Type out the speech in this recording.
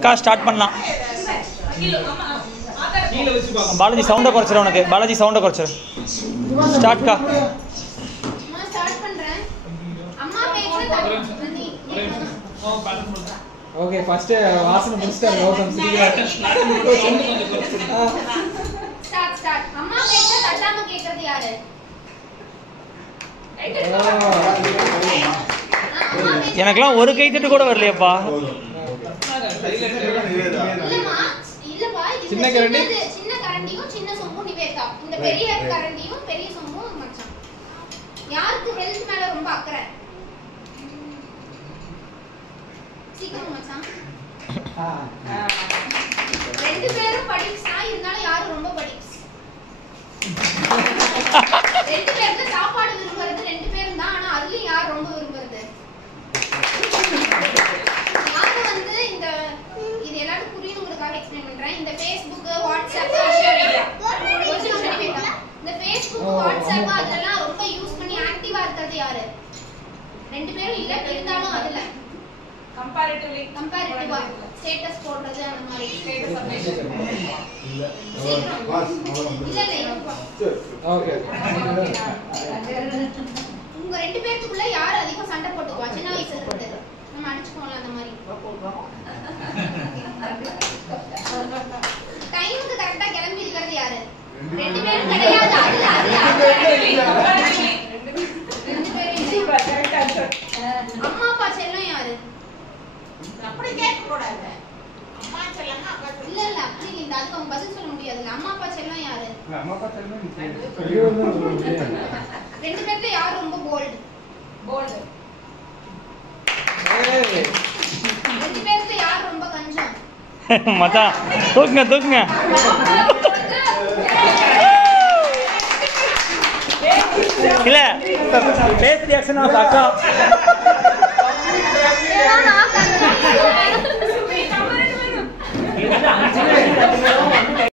அக்கா ஸ்டார்ட் பண்ணலாம். பாலாஜி சவுண்டை குறைச்சிரு, உனக்கு பாலாஜி சவுண்டை குறைச்சிரு. ஸ்டார்ட்க்கா. ஓகே ஃபர்ஸ்ட் வாசனை முடிச்சிட்டாங்க. கௌதம் ஸ்டார்ட். அம்மா பேச்ச தட்டாம கேக்குறது யாரு? எனக்கெல்லாம் ஒரு கைத்தட்டு கூட வரலையப்பா. சின்ன கரண்டி, சின்ன கரண்டியும் சின்ன சொம்பும் நிவேதா. இந்த பெரிய கரண்டியும் பெரிய சொம்பும் மச்சான். யாருக்கு ஹெல்த் மேல ரொம்ப அக்கறை? சீக்கிரம் மச்சான். ரெண்டு பேரும் படிக்ஸா இருந்தாலும் யாரு ரொம்ப படிக்ஸ்? ரெண்டு பேருக்கு சாப்பாடு விரும்புறது ரெண்டு பேரும் தான். ஆனா அதுலயும் யார் ரொம்ப விரும்புறது? நாங்க வந்து இந்த இது எல்லாரும் புரியணுங்கிறதுக்காக எக்ஸ்பிளைன் பண்றேன். இந்த Facebook, WhatsApp, social media. இந்த Facebook, WhatsApp அதெல்லாம் ரொம்ப யூஸ் பண்ணி ஆக்டிவா இருக்கிறது யாரு? ரெண்டு பேரும் இல்ல, இருந்தாலும் அதுல கம்பேரிட்டிவா ஸ்டேட்டஸ் போடுறது அந்த மாதிரி ஸ்டேட்டஸ் அப்டேட் இல்ல ஓகே. உங்க ரெண்டு பேருக்குள்ள யார் அதிகம் சண்டை போட்டுக்குவா? சின்ன வயசுல இருந்து நம்ம அடிச்சுக்குவோம்ல அந்த மாதிரி. டைமுக்கு கரெக்ட்டா கிளம்பி இருக்கிறது யாரு? ரெண்டு பேரும் கிடையாது. ரெண்டு பேரும் அம்மா அப்பா செல்லம் யாரு? அப்படி கேட்க கூடாது. அம்மா செல்லம்னா அப்பா இல்ல அப்படி இல்ல, அதுக்கு அவங்க பதில் சொல்ல முடியாதுல்ல. அம்மா அப்பா செல்லம் யாரு? அம்மா அப்பா செல்லம் ரெண்டு பேர்ல யார் ரொம்ப போல்ட்? ரெண்டு பேர்ல யார் ரொம்ப கஞ்சம்? மச்சான் தூக்குங்க. இல்ல ஃபேஸ் ரியாக்ஷன் ஆஃப் அக்கா.